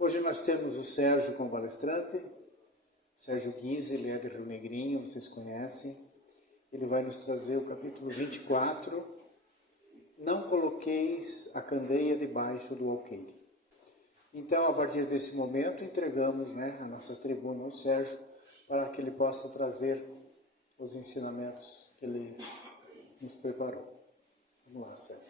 Hoje nós temos o Sérgio como palestrante, Sérgio Guise, ele é de Rio Negrinho, vocês conhecem. Ele vai nos trazer o capítulo 24, Não coloqueis a candeia debaixo do alqueire. Então, a partir desse momento, entregamos a nossa tribuna ao Sérgio para que ele possa trazer os ensinamentos que ele nos preparou. Vamos lá, Sérgio.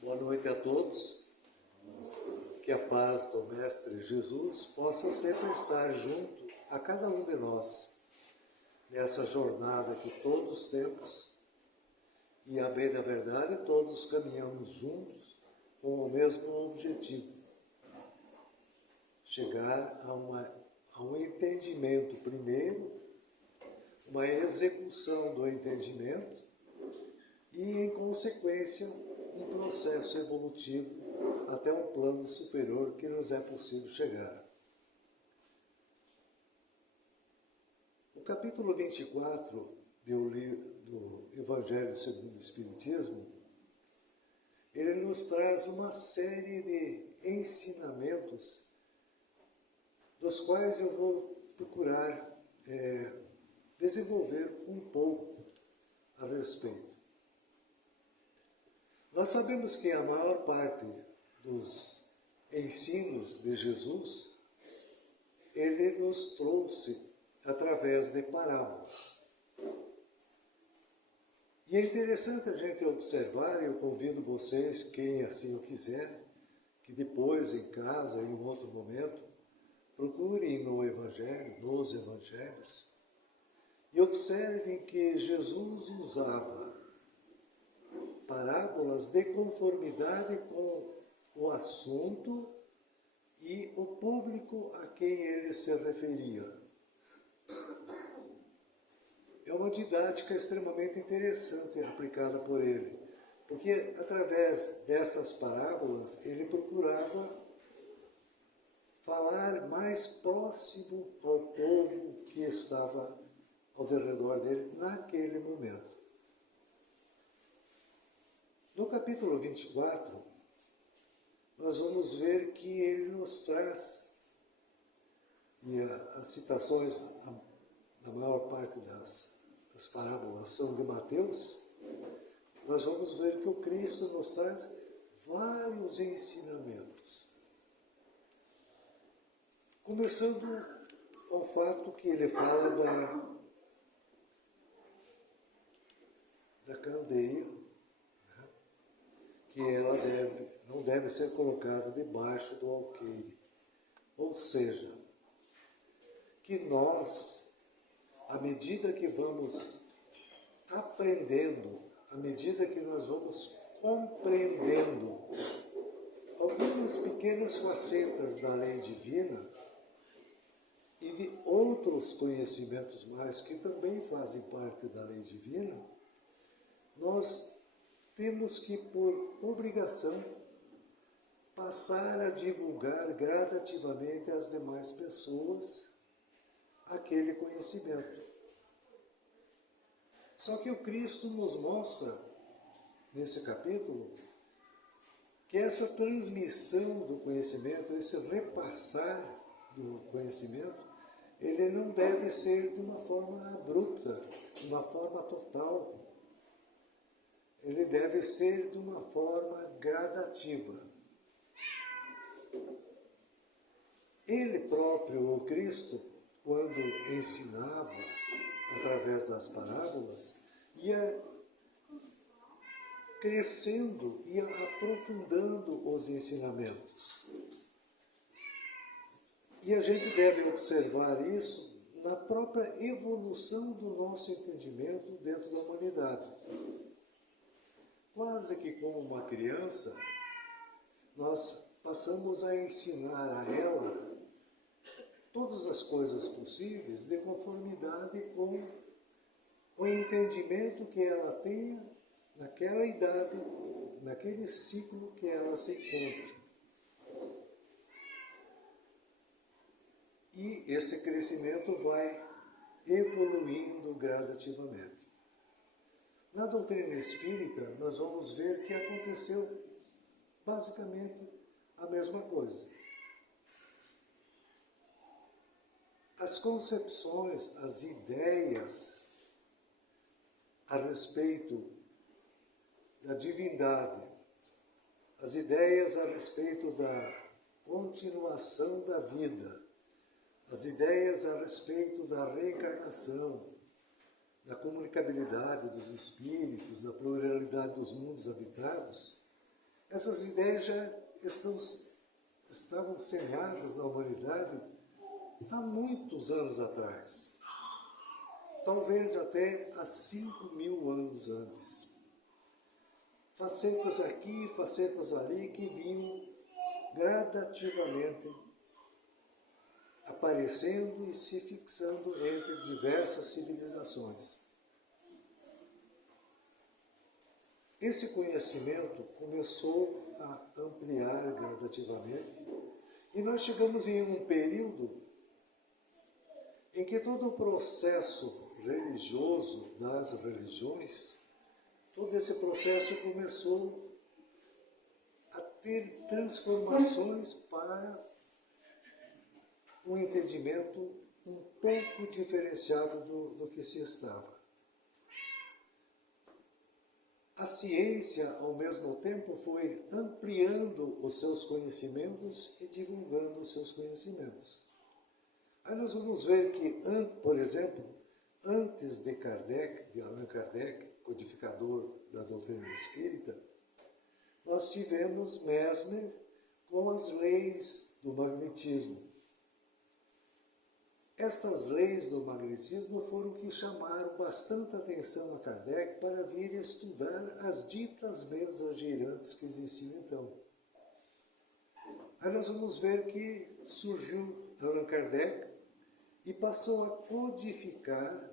Boa noite a todos, que a paz do Mestre Jesus possa sempre estar junto a cada um de nós, nessa jornada que todos temos, e a bem da verdade todos caminhamos juntos com o mesmo objetivo, chegar a um entendimento primeiro, uma execução do entendimento e, em consequência, um processo evolutivo até um plano superior que nos é possível chegar. O capítulo 24 do Evangelho segundo o Espiritismo, ele nos traz uma série de ensinamentos, dos quais eu vou procurar desenvolver um pouco a respeito. Nós sabemos que a maior parte dos ensinos de Jesus, ele nos trouxe através de parábolas. E é interessante a gente observar, e eu convido vocês, quem assim o quiser, que depois em casa, em um outro momento, procurem nos evangelhos, e observem que Jesus usava parábolas de conformidade com o assunto e o público a quem ele se referia. É uma didática extremamente interessante aplicada por ele, porque através dessas parábolas ele procurava falar mais próximo ao povo que estava ao redor dele naquele momento. No capítulo 24, nós vamos ver que ele nos traz, e as citações, a maior parte das parábolas são de Mateus, nós vamos ver que o Cristo nos traz vários ensinamentos. Começando ao fato que ele fala da candeia, que ela não deve ser colocada debaixo do alqueire. Ou seja, que nós, à medida que vamos aprendendo, à medida que nós vamos compreendendo algumas pequenas facetas da lei divina e de outros conhecimentos mais que também fazem parte da lei divina, nós temos que, por obrigação, passar a divulgar gradativamente às demais pessoas aquele conhecimento. Só que o Cristo nos mostra, nesse capítulo, que essa transmissão do conhecimento, esse repassar do conhecimento, ele não deve ser de uma forma abrupta, de uma forma total. Ele deve ser de uma forma gradativa. Ele próprio, o Cristo, quando ensinava através das parábolas, ia crescendo, ia aprofundando os ensinamentos. E a gente deve observar isso na própria evolução do nosso entendimento dentro da humanidade. Quase que como uma criança, nós passamos a ensinar a ela todas as coisas possíveis de conformidade com o entendimento que ela tenha naquela idade, naquele ciclo que ela se encontra. E esse crescimento vai evoluindo gradativamente. Na doutrina espírita, nós vamos ver que aconteceu basicamente a mesma coisa. As concepções, as ideias a respeito da divindade, as ideias a respeito da continuação da vida, as ideias a respeito da reencarnação, da comunicabilidade dos espíritos, da pluralidade dos mundos habitados, essas ideias já estavam semeadas na humanidade há muitos anos atrás, talvez até há 5.000 anos antes. Facetas aqui, facetas ali, que vinham gradativamente aparecendo e se fixando entre diversas civilizações. Esse conhecimento começou a ampliar gradativamente e nós chegamos em um período em que todo o processo religioso das religiões, todo esse processo começou a ter transformações para um entendimento um pouco diferenciado do que se estava. A ciência, ao mesmo tempo, foi ampliando os seus conhecimentos e divulgando os seus conhecimentos. Aí nós vamos ver que, por exemplo, antes de Kardec, de Allan Kardec, codificador da doutrina espírita, nós tivemos Mesmer com as leis do magnetismo. Estas leis do magnetismo foram que chamaram bastante atenção a Kardec para vir estudar as ditas mesas girantes que existiam então. Aí nós vamos ver que surgiu Allan Kardec e passou a codificar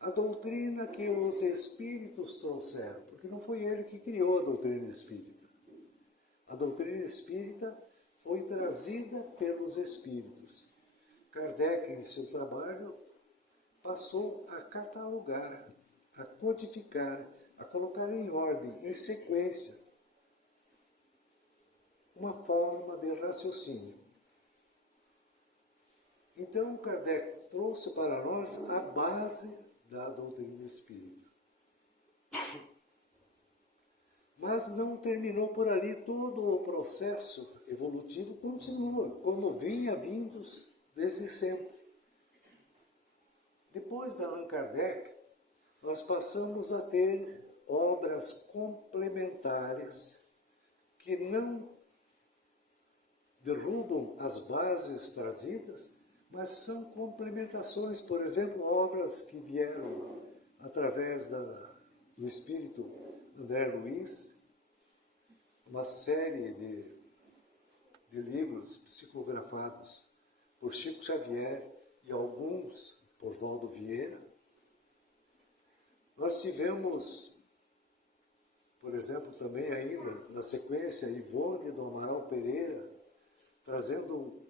a doutrina que os espíritos trouxeram, porque não foi ele que criou a doutrina espírita. A doutrina espírita foi trazida pelos espíritos. Kardec, em seu trabalho, passou a catalogar, a codificar, a colocar em ordem, em sequência, uma forma de raciocínio. Então, Kardec trouxe para nós a base da doutrina espírita. Mas não terminou por ali, todo o processo evolutivo continua, como vinha vindo desde sempre. Depois de Allan Kardec, nós passamos a ter obras complementares que não derrubam as bases trazidas, mas são complementações, por exemplo, obras que vieram através do espírito André Luiz, uma série de livros psicografados por Chico Xavier e alguns por Valdo Vieira. Nós tivemos, por exemplo, também ainda, na sequência, Ivone do Amaral Pereira, trazendo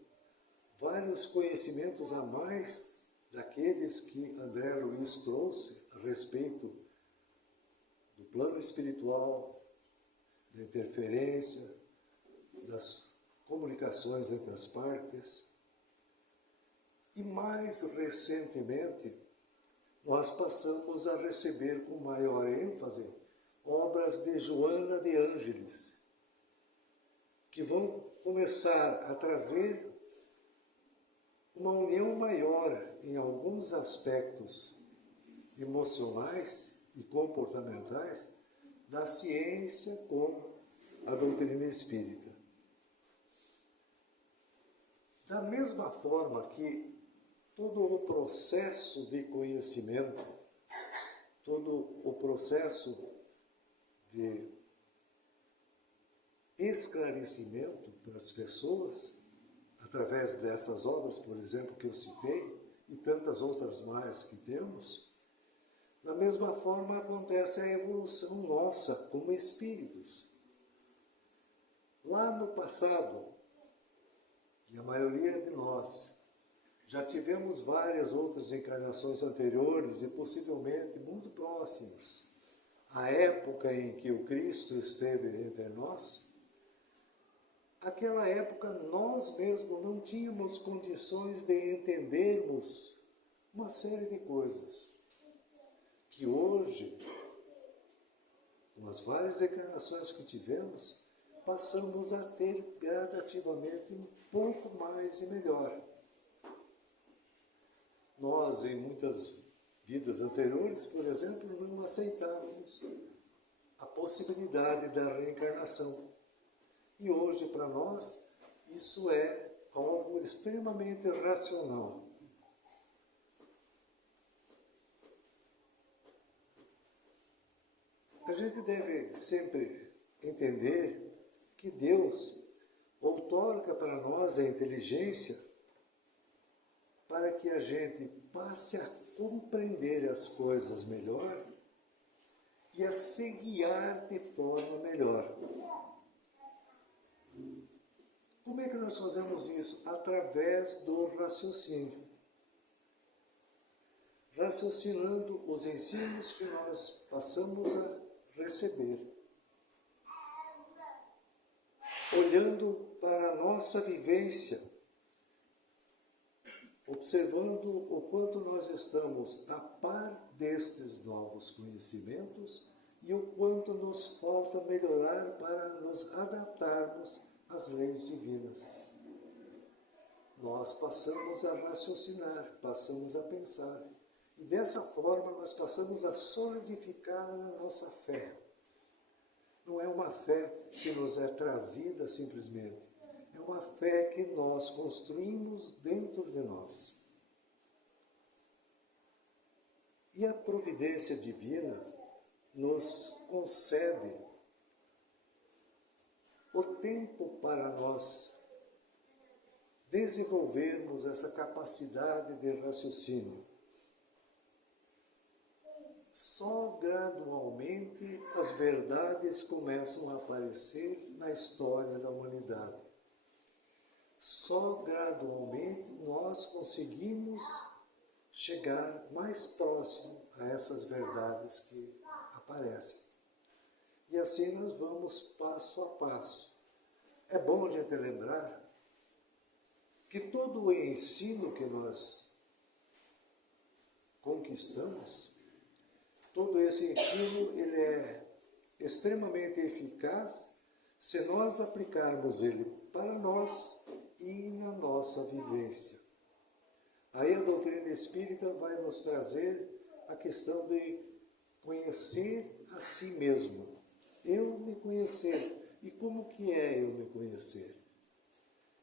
vários conhecimentos a mais daqueles que André Luiz trouxe a respeito do plano espiritual, da interferência, das comunicações entre as partes. E mais recentemente, nós passamos a receber com maior ênfase obras de Joana de Ângeles, que vão começar a trazer uma união maior em alguns aspectos emocionais e comportamentais da ciência com a doutrina espírita. Da mesma forma que todo o processo de conhecimento, todo o processo de esclarecimento para as pessoas, através dessas obras, por exemplo, que eu citei, e tantas outras mais que temos, Da mesma forma acontece a evolução nossa como espíritos. Lá no passado, e a maioria de nós, já tivemos várias outras encarnações anteriores e possivelmente muito próximas à época em que o Cristo esteve entre nós. Aquela época nós mesmos não tínhamos condições de entendermos uma série de coisas que hoje, com as várias encarnações que tivemos, passamos a ter gradativamente um pouco mais e melhor. Nós, em muitas vidas anteriores, por exemplo, não aceitávamos a possibilidade da reencarnação. E hoje, para nós, isso é algo extremamente racional. A gente deve sempre entender que Deus outorga para nós a inteligência para que a gente passe a compreender as coisas melhor e a se guiar de forma melhor. Como é que nós fazemos isso? Através do raciocínio. Raciocinando os ensinos que nós passamos a receber. Olhando para a nossa vivência, observando o quanto nós estamos a par destes novos conhecimentos e o quanto nos falta melhorar para nos adaptarmos às leis divinas. Nós passamos a raciocinar, passamos a pensar. E dessa forma nós passamos a solidificar a nossa fé. Não é uma fé que nos é trazida simplesmente. É uma fé que nós construímos dentro de nós. E a providência divina nos concede o tempo para nós desenvolvermos essa capacidade de raciocínio. Só gradualmente as verdades começam a aparecer na história da humanidade. Só gradualmente nós conseguimos chegar mais próximo a essas verdades que aparecem. E assim nós vamos passo a passo. É bom a gente lembrar que todo o ensino que nós conquistamos, todo esse ensino ele é extremamente eficaz se nós aplicarmos ele para nós e na nossa vivência. Aí a doutrina espírita vai nos trazer a questão de conhecer a si mesmo. Eu me conhecer. E como que é eu me conhecer?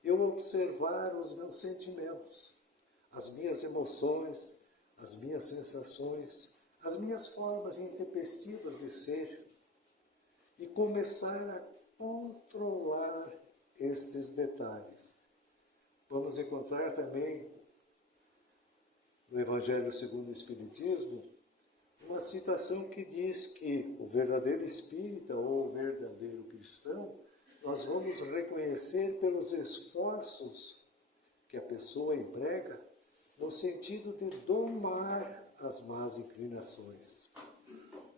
Eu observar os meus sentimentos, as minhas emoções, as minhas sensações, as minhas formas intempestivas de ser e começar a controlar estes detalhes. Vamos encontrar também no Evangelho segundo o Espiritismo uma citação que diz que o verdadeiro espírita ou o verdadeiro cristão nós vamos reconhecer pelos esforços que a pessoa emprega no sentido de domar as más inclinações,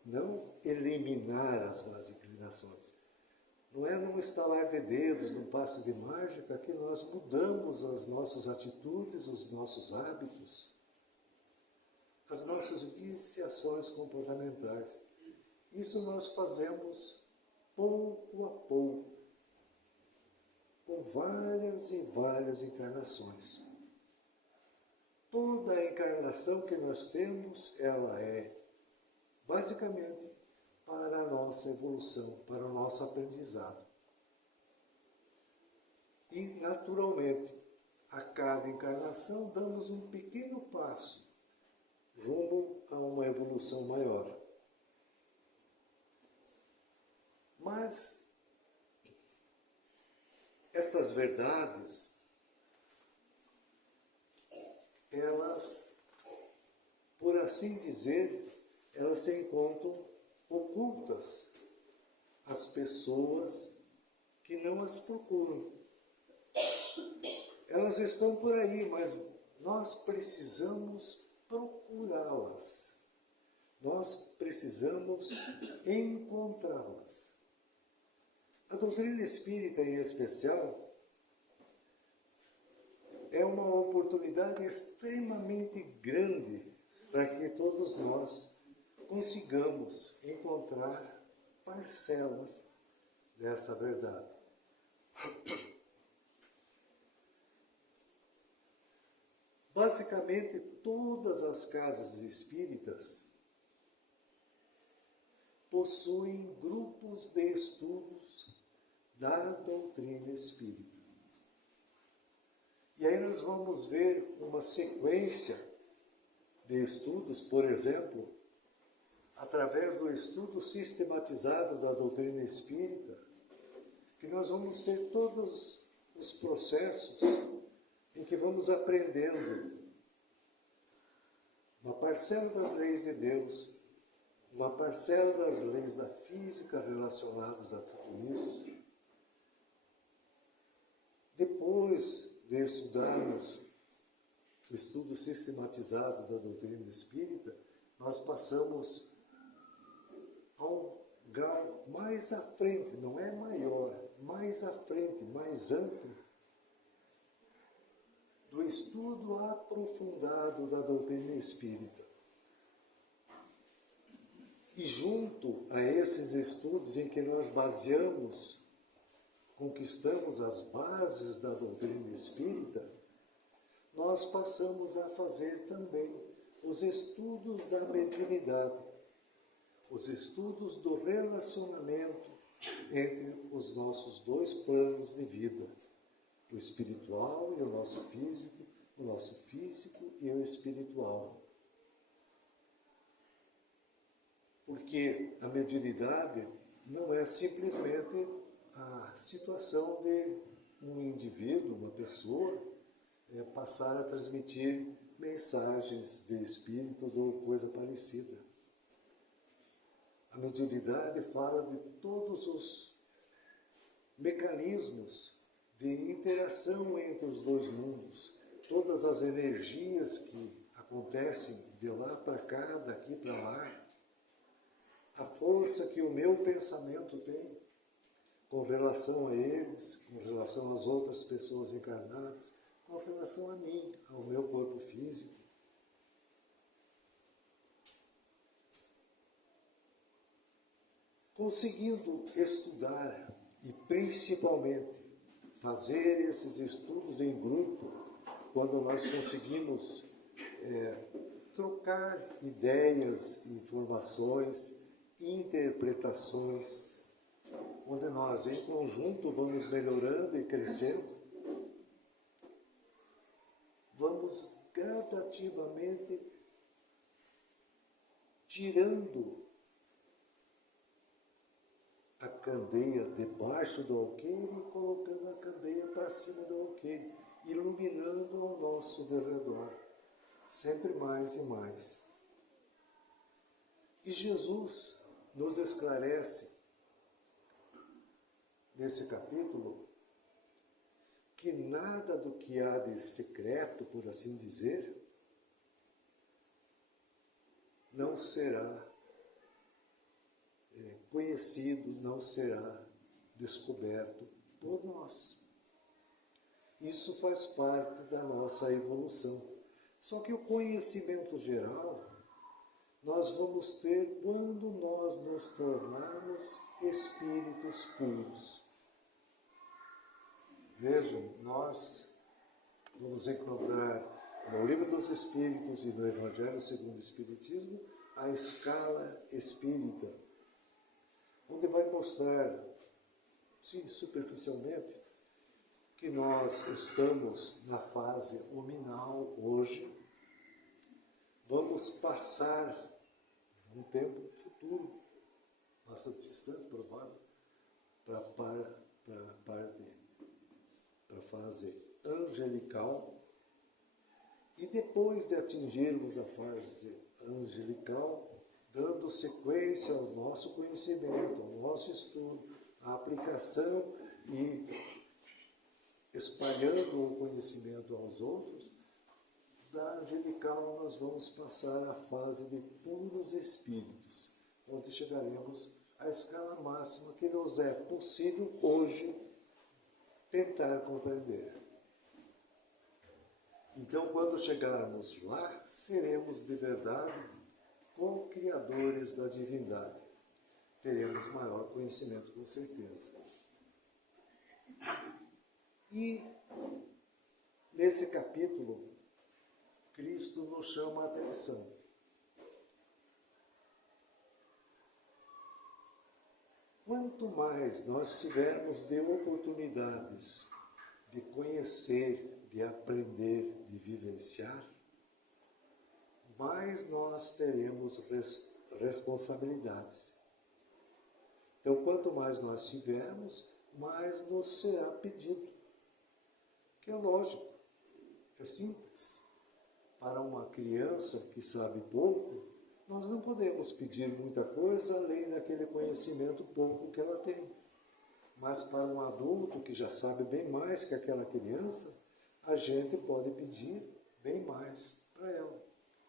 não eliminar as más inclinações. Não é num estalar de dedos, num passe de mágica que nós mudamos as nossas atitudes, os nossos hábitos, as nossas viciações comportamentais. Isso nós fazemos pouco a pouco, com várias e várias encarnações. Toda a encarnação que nós temos, ela é basicamente para a nossa evolução, para o nosso aprendizado. E, naturalmente, a cada encarnação damos um pequeno passo rumo a uma evolução maior. Mas estas verdades, elas, por assim dizer, elas se encontram ocultas às pessoas que não as procuram. Elas estão por aí, mas nós precisamos procurá-las. Nós precisamos encontrá-las. A doutrina espírita, em especial, é uma oportunidade extremamente grande para que todos nós consigamos encontrar parcelas dessa verdade. Basicamente, todas as casas espíritas possuem grupos de estudos da doutrina espírita. E aí nós vamos ver uma sequência de estudos, por exemplo, através do estudo sistematizado da doutrina espírita, que nós vamos ter todos os processos em que vamos aprendendo uma parcela das leis de Deus, uma parcela das leis da física relacionadas a tudo isso. Depois de estudarmos o estudo sistematizado da doutrina espírita, nós passamos a um grau mais à frente, não é maior, mais à frente, mais amplo, do estudo aprofundado da doutrina espírita. E junto a esses estudos em que nós baseamos, conquistamos as bases da doutrina espírita, nós passamos a fazer também os estudos da mediunidade, os estudos do relacionamento entre os nossos dois planos de vida, o espiritual e o nosso físico e o espiritual. Porque a mediunidade não é simplesmente a situação de um indivíduo, uma pessoa, passar a transmitir mensagens de espíritos ou coisa parecida. A mediunidade fala de todos os mecanismos de interação entre os dois mundos, todas as energias que acontecem de lá para cá, daqui para lá, a força que o meu pensamento tem com relação a eles, com relação às outras pessoas encarnadas, com relação a mim, ao meu corpo físico. Conseguindo estudar e principalmente fazer esses estudos em grupo, quando nós conseguimos trocar ideias, informações, interpretações, onde nós em conjunto vamos melhorando e crescendo, vamos gradativamente tirando a candeia debaixo do alqueire e colocando a candeia para cima do alqueire, iluminando ao nosso derredor, sempre mais e mais. E Jesus nos esclarece, nesse capítulo, que nada do que há de secreto, por assim dizer, não será conhecido, não será descoberto por nós. Isso faz parte da nossa evolução. Só que o conhecimento geral nós vamos ter quando nós nos tornarmos espíritos puros. Vejam, nós vamos encontrar no Livro dos Espíritos e no Evangelho segundo o Espiritismo a escala espírita, onde vai mostrar, sim, superficialmente, que nós estamos na fase luminal hoje, vamos passar num tempo futuro, bastante distante, provável, para a fase angelical, e depois de atingirmos a fase angelical, dando sequência ao nosso conhecimento, ao nosso estudo, à aplicação e espalhando o conhecimento aos outros, da angelical nós vamos passar à fase de puros espíritos, onde chegaremos à escala máxima que nos é possível hoje tentar compreender. Então, quando chegarmos lá, seremos de verdade co-criadores da divindade. Teremos maior conhecimento, com certeza. E, nesse capítulo, Cristo nos chama a atenção. Quanto mais nós tivermos de oportunidades de conhecer, de aprender, de vivenciar, mais nós teremos responsabilidades. Então, quanto mais nós tivermos, mais nos será pedido. Que é lógico, é simples. Para uma criança que sabe pouco, nós não podemos pedir muita coisa além daquele conhecimento pouco que ela tem. Mas para um adulto que já sabe bem mais que aquela criança, a gente pode pedir bem mais para ela.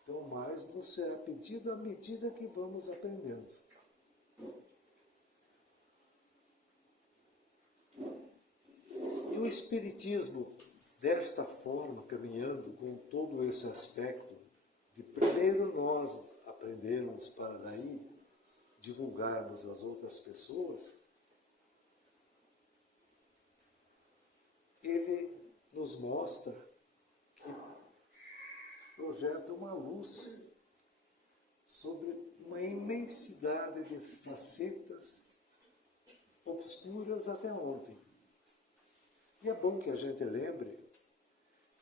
Então, mais nos será pedido à medida que vamos aprendendo. E o Espiritismo, desta forma, caminhando com todo esse aspecto, de primeiro nós aprendermos para daí divulgarmos às outras pessoas, ele nos mostra que projeta uma luz sobre uma imensidade de facetas obscuras até ontem. E é bom que a gente lembre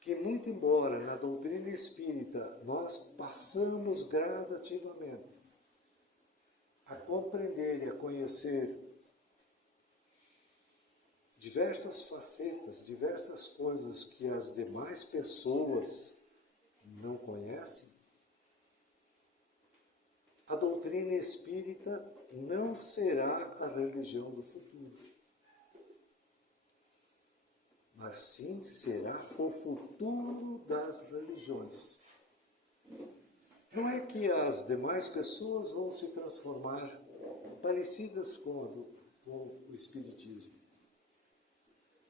que, muito embora na doutrina espírita nós passamos gradativamente a compreender e a conhecer diversas facetas, diversas coisas que as demais pessoas não conhecem, a doutrina espírita não será a religião do futuro, mas sim será o futuro das religiões. Não é que as demais pessoas vão se transformar parecidas com o Espiritismo,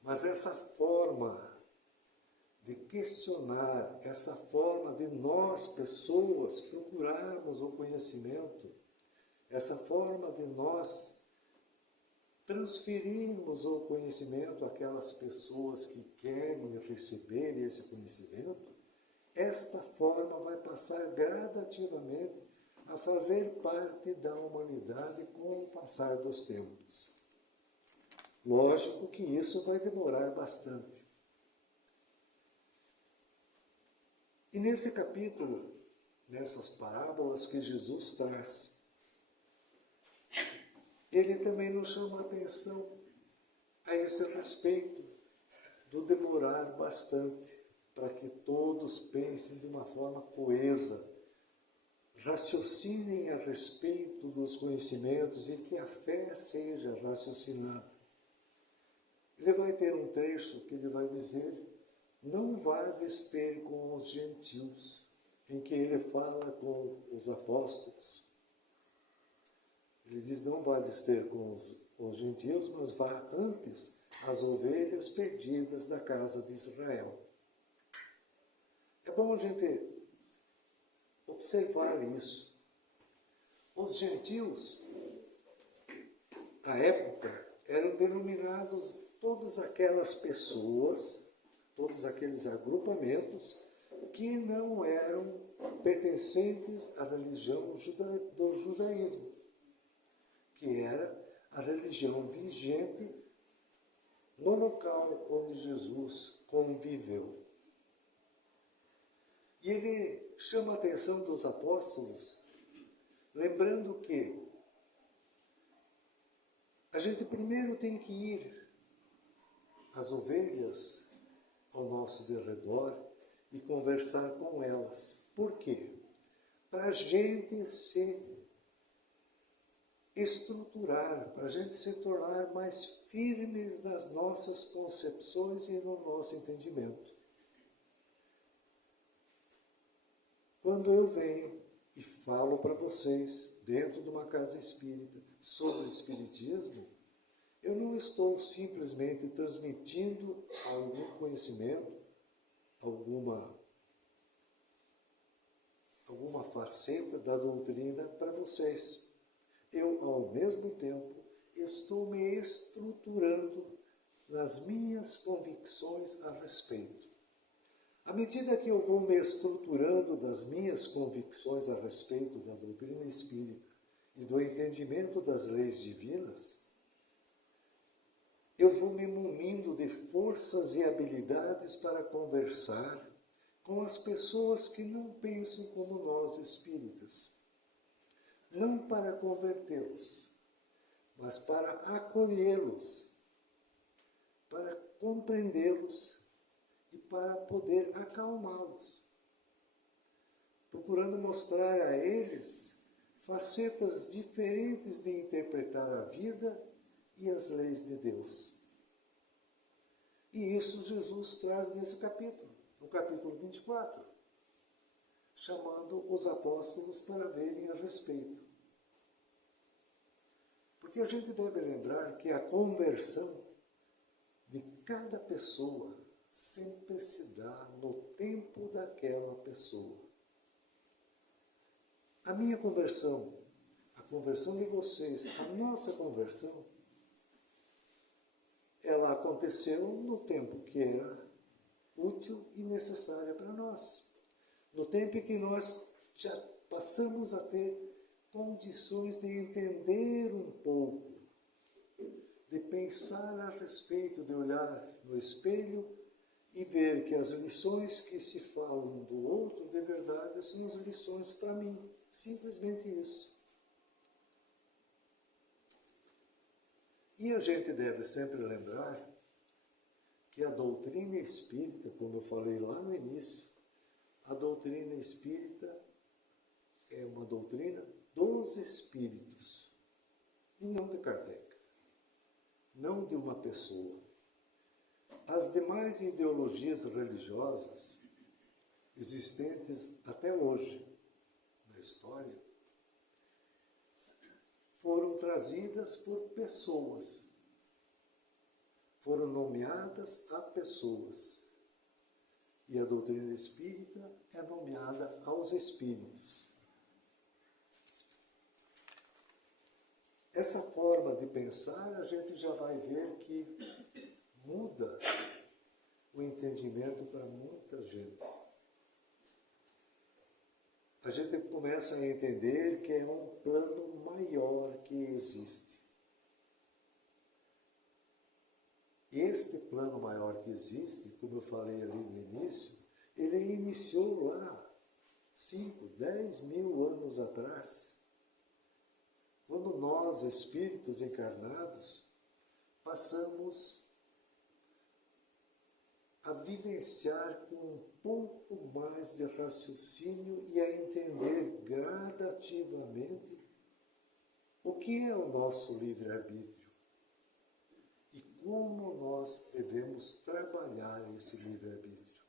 mas essa forma de questionar, essa forma de nós, pessoas, procurarmos o conhecimento, essa forma de nós transferirmos o conhecimento àquelas pessoas que querem receber esse conhecimento, esta forma vai passar gradativamente a fazer parte da humanidade com o passar dos tempos. Lógico que isso vai demorar bastante. E nesse capítulo, nessas parábolas que Jesus traz, ele também nos chama a atenção a esse respeito do demorar bastante, para que todos pensem de uma forma coesa, raciocinem a respeito dos conhecimentos e que a fé seja raciocinada. Ele vai ter um trecho que ele vai dizer: não vades ter com os gentios, em que ele fala com os apóstolos. Ele diz: não vades ter com os gentios, mas vá antes às ovelhas perdidas da casa de Israel. É bom a gente observar isso. Os gentios, à época, eram denominados todas aquelas pessoas, todos aqueles agrupamentos que não eram pertencentes à religião do judaísmo, que era a religião vigente no local onde Jesus conviveu. E ele chama a atenção dos apóstolos, lembrando que a gente primeiro tem que ir às ovelhas ao nosso derredor e conversar com elas. Por quê? Para a gente se estruturar, para a gente se tornar mais firmes nas nossas concepções e no nosso entendimento. Quando eu venho e falo para vocês, dentro de uma casa espírita, sobre o Espiritismo, eu não estou simplesmente transmitindo algum conhecimento, alguma faceta da doutrina para vocês. Eu, ao mesmo tempo, estou me estruturando nas minhas convicções a respeito. À medida que eu vou me estruturando das minhas convicções a respeito da doutrina espírita e do entendimento das leis divinas, eu vou me munindo de forças e habilidades para conversar com as pessoas que não pensam como nós espíritas. Não para convertê-los, mas para acolhê-los, para compreendê-los e para poder acalmá-los, procurando mostrar a eles facetas diferentes de interpretar a vida e as leis de Deus. E isso Jesus traz nesse capítulo, no capítulo 24, chamando os apóstolos para verem a respeito. Porque a gente deve lembrar que a conversão de cada pessoa sempre se dá no tempo daquela pessoa. A minha conversão, a conversão de vocês, a nossa conversão, ela aconteceu no tempo que era útil e necessária para nós. No tempo em que nós já passamos a ter condições de entender um pouco, de pensar a respeito, de olhar no espelho e ver que as lições que se falam do outro, de verdade, são as lições para mim. Simplesmente isso. E a gente deve sempre lembrar que a doutrina espírita, como eu falei lá no início, a doutrina espírita é uma doutrina dos espíritos, e não de Kardec, não de uma pessoa. As demais ideologias religiosas existentes até hoje na história foram trazidas por pessoas, foram nomeadas a pessoas. E a doutrina espírita é nomeada aos espíritos. Essa forma de pensar, a gente já vai ver que muda o entendimento para muita gente. A gente começa a entender que é um plano maior que existe. Este plano maior que existe, como eu falei ali no início, ele iniciou lá 5, 10 mil anos atrás, quando nós, espíritos encarnados, passamos a vivenciar com um pouco mais de raciocínio e a entender gradativamente o que é o nosso livre-arbítrio e como nós devemos trabalhar esse livre-arbítrio.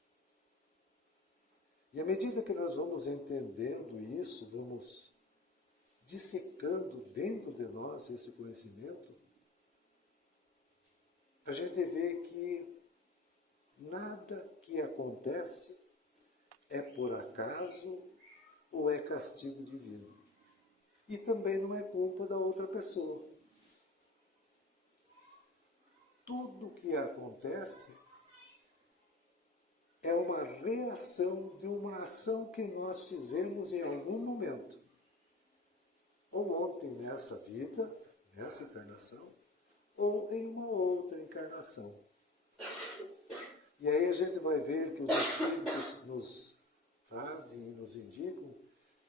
E à medida que nós vamos entendendo isso, vamos dissecando dentro de nós esse conhecimento, a gente vê que nada que acontece é por acaso ou é castigo divino. E também não é culpa da outra pessoa. Tudo que acontece é uma reação de uma ação que nós fizemos em algum momento. Ou ontem nessa vida, nessa encarnação, ou em uma outra encarnação. E aí a gente vai ver que os Espíritos nos trazem e nos indicam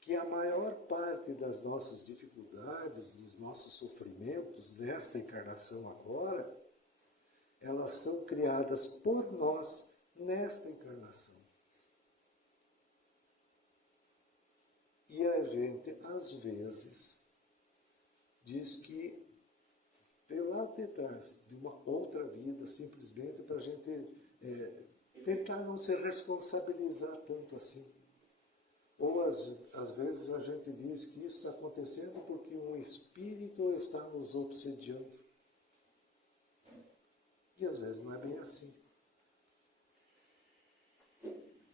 que a maior parte das nossas dificuldades, dos nossos sofrimentos nesta encarnação agora, elas são criadas por nós nesta encarnação. E a gente, às vezes, diz que veio lá de trás de uma outra vida, simplesmente para a gente tentar não se responsabilizar tanto assim. Ou às vezes a gente diz que isso está acontecendo porque um espírito está nos obsediando. E às vezes não é bem assim.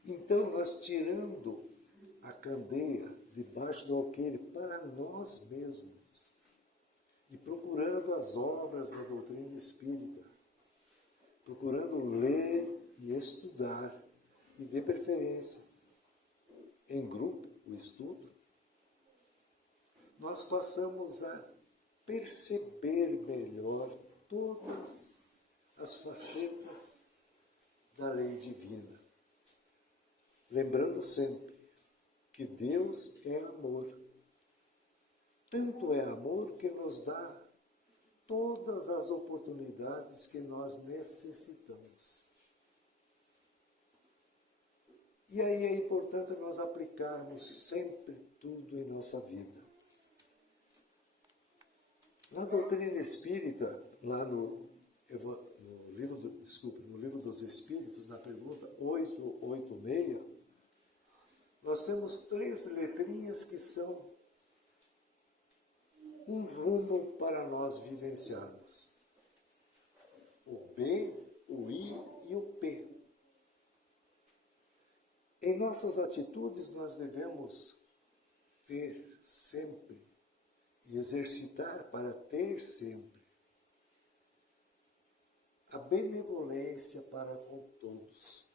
Então nós tirando a candeia debaixo do alqueire para nós mesmos e procurando as obras da doutrina espírita, procurando ler e estudar, e de preferência em grupo, o estudo, nós passamos a perceber melhor todas as facetas da lei divina. Lembrando sempre que Deus é amor. Tanto é amor que nos dá todas as oportunidades que nós necessitamos. E aí é importante nós aplicarmos sempre tudo em nossa vida. Na doutrina espírita, lá no livro dos Espíritos, na pergunta 886, nós temos 3 letrinhas que são um rumo para nós vivenciarmos. O B, o I e o P. Em nossas atitudes nós devemos ter sempre e exercitar para ter sempre a benevolência para com todos.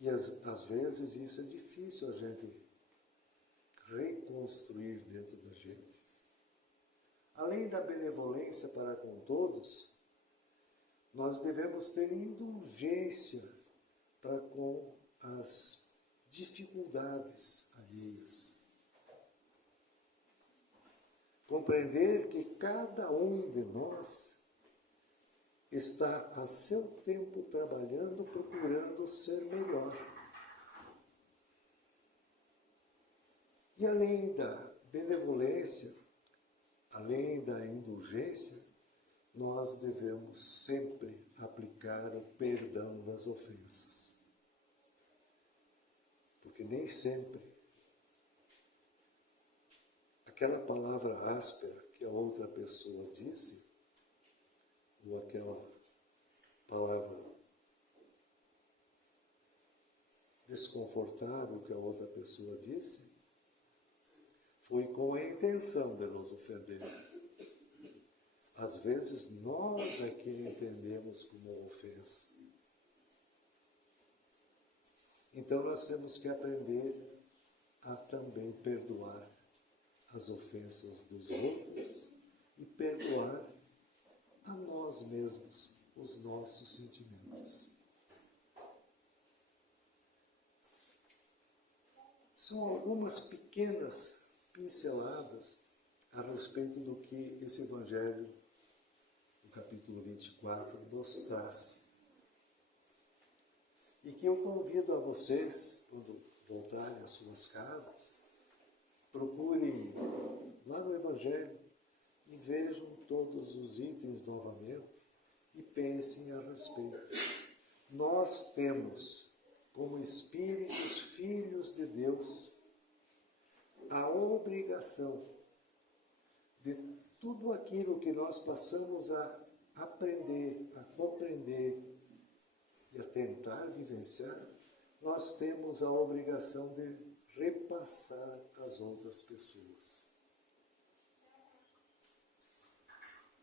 E às vezes isso é difícil a gente reconstruir dentro da gente. Além da benevolência para com todos, nós devemos ter indulgência para com as dificuldades alheias. Compreender que cada um de nós está a seu tempo trabalhando, procurando ser melhor. E além da benevolência, além da indulgência, nós devemos sempre aplicar o perdão das ofensas. Porque nem sempre aquela palavra áspera que a outra pessoa disse, ou aquela palavra desconfortável que a outra pessoa disse, foi com a intenção de nos ofender. Às vezes nós é que entendemos como ofensa. Então nós temos que aprender a também perdoar as ofensas dos outros e perdoar a nós mesmos os nossos sentimentos. São algumas pequenas pinceladas a respeito do que esse Evangelho, no capítulo 24, nos traz. E que eu convido a vocês, quando voltarem às suas casas, procurem lá no Evangelho e vejam todos os itens novamente e pensem a respeito. Nós temos, como espíritos filhos de Deus, a obrigação de tudo aquilo que nós passamos a aprender, a compreender e a tentar vivenciar, nós temos a obrigação de repassar às outras pessoas.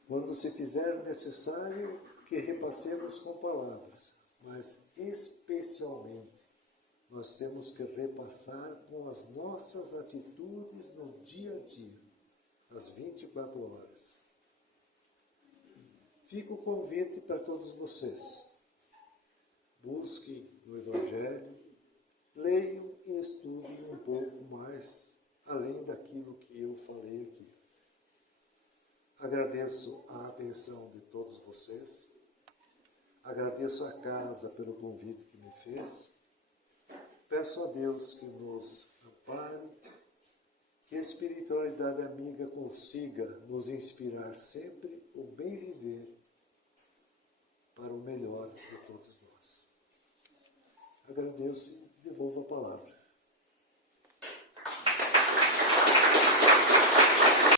Quando se fizer necessário que repassemos com palavras, mas especialmente nós temos que repassar com as nossas atitudes no dia a dia, às 24 horas. Fica o convite para todos vocês. Busquem no Evangelho, leiam e estudem um pouco mais, além daquilo que eu falei aqui. Agradeço a atenção de todos vocês, agradeço a casa pelo convite que me fez, peço a Deus que nos ampare que a espiritualidade amiga consiga nos inspirar sempre o bem viver para o melhor de todos nós. Agradeço e devolvo a palavra.